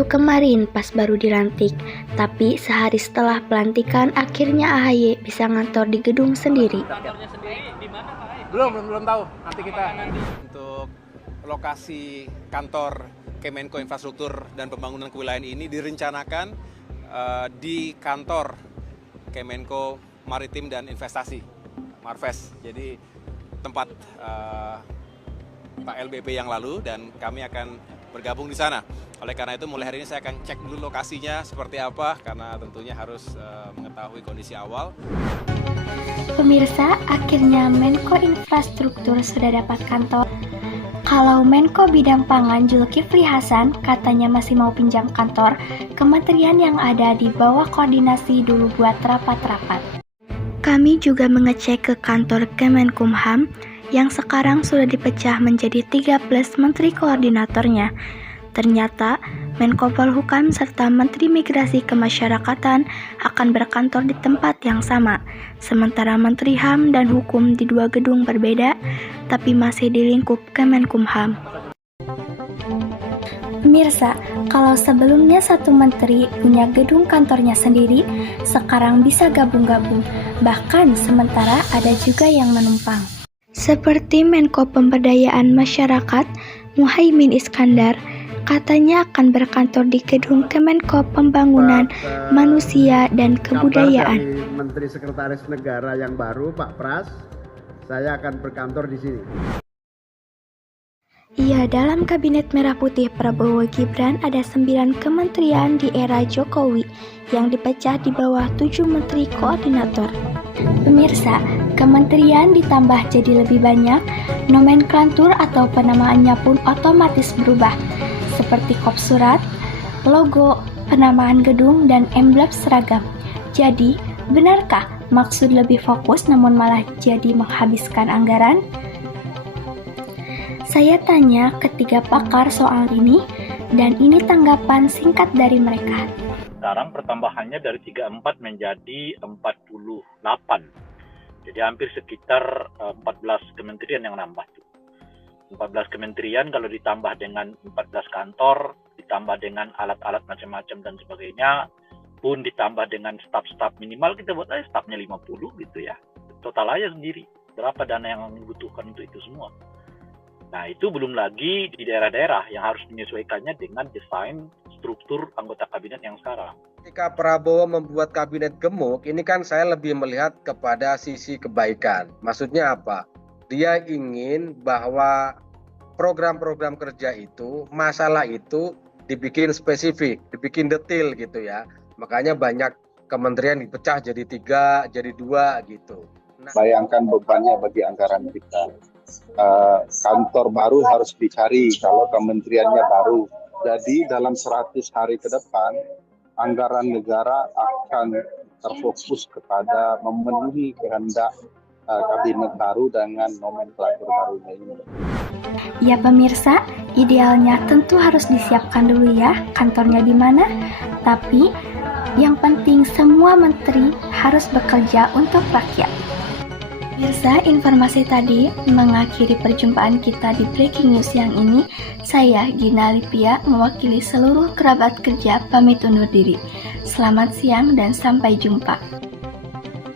Itu kemarin pas baru dilantik, tapi sehari setelah pelantikan akhirnya AHY bisa ngantor di gedung sendiri. Kantornya sendiri di mana Pak AHY? Belum tahu. Nanti kita Nanti. untuk lokasi kantor Kemenko Infrastruktur dan Pembangunan Kewilayahan ini direncanakan di kantor Kemenko Maritim dan Investasi, Marves. Jadi tempat Pak LBP yang lalu dan kami akan bergabung di sana. Oleh karena itu mulai hari ini saya akan cek dulu lokasinya seperti apa karena tentunya harus mengetahui kondisi awal. Pemirsa, akhirnya Menko Infrastruktur sudah dapat kantor. Kalau Menko Bidang Pangan Zulkifli Hasan katanya masih mau pinjam kantor, kementerian yang ada di bawah koordinasi dulu buat rapat-rapat. Kami juga mengecek ke kantor Kemenkumham yang sekarang sudah dipecah menjadi 13 menteri koordinatornya. Ternyata Menko Polhukam serta Menteri Migrasi Kemasyarakatan akan berkantor di tempat yang sama, sementara Menteri HAM dan Hukum di dua gedung berbeda, tapi masih di lingkup Kemenkumham. Pemirsa, kalau sebelumnya satu menteri punya gedung kantornya sendiri, sekarang bisa gabung-gabung, bahkan sementara ada juga yang menumpang. Seperti Menko Pemberdayaan Masyarakat, Muhaimin Iskandar, katanya akan berkantor di gedung Kemenko Pembangunan Manusia dan Kebudayaan. Dari Menteri Sekretaris Negara yang baru, Pak Pras, saya akan berkantor di sini. Iya, dalam Kabinet Merah Putih Prabowo Gibran ada 9 kementerian di era Jokowi yang dipecah di bawah 7 menteri koordinator. Pemirsa, kementerian ditambah jadi lebih banyak, nomenklatur atau penamaannya pun otomatis berubah, seperti kop surat, logo, penamaan gedung, dan emblem seragam. Jadi, benarkah maksud lebih fokus namun malah jadi menghabiskan anggaran? Saya tanya ketiga pakar soal ini, dan ini tanggapan singkat dari mereka. Sekarang pertambahannya dari 34 menjadi 48. Jadi hampir sekitar 14 kementerian yang nambah tuh. 14 kementerian kalau ditambah dengan 14 kantor, ditambah dengan alat-alat macam-macam dan sebagainya, pun ditambah dengan staf-staf minimal, kita buat aja stafnya 50 gitu ya. Total aja sendiri, berapa dana yang dibutuhkan untuk itu semua. Nah itu belum lagi di daerah-daerah yang harus menyesuaikannya dengan desain struktur anggota kabinet yang sekarang. Ketika Prabowo membuat kabinet gemuk, ini kan saya lebih melihat kepada sisi kebaikan. Maksudnya apa? Dia ingin bahwa program-program kerja itu, masalah itu dibikin spesifik, dibikin detail gitu ya. Makanya banyak kementerian dipecah jadi 3, jadi 2 gitu. Bayangkan bebannya bagi anggaran kita. Kantor baru harus dicari kalau kementeriannya baru. Jadi dalam 100 hari ke depan, anggaran negara akan terfokus kepada memenuhi kehendak kabinet baru dengan nomenklatur barunya ini. Ya pemirsa, idealnya tentu harus disiapkan dulu ya kantornya di mana. Tapi yang penting semua menteri harus bekerja untuk rakyat. Pemirsa, informasi tadi mengakhiri perjumpaan kita di Breaking News yang ini. Saya, Gina Lipia, mewakili seluruh kerabat kerja pamit undur diri. Selamat siang dan sampai jumpa.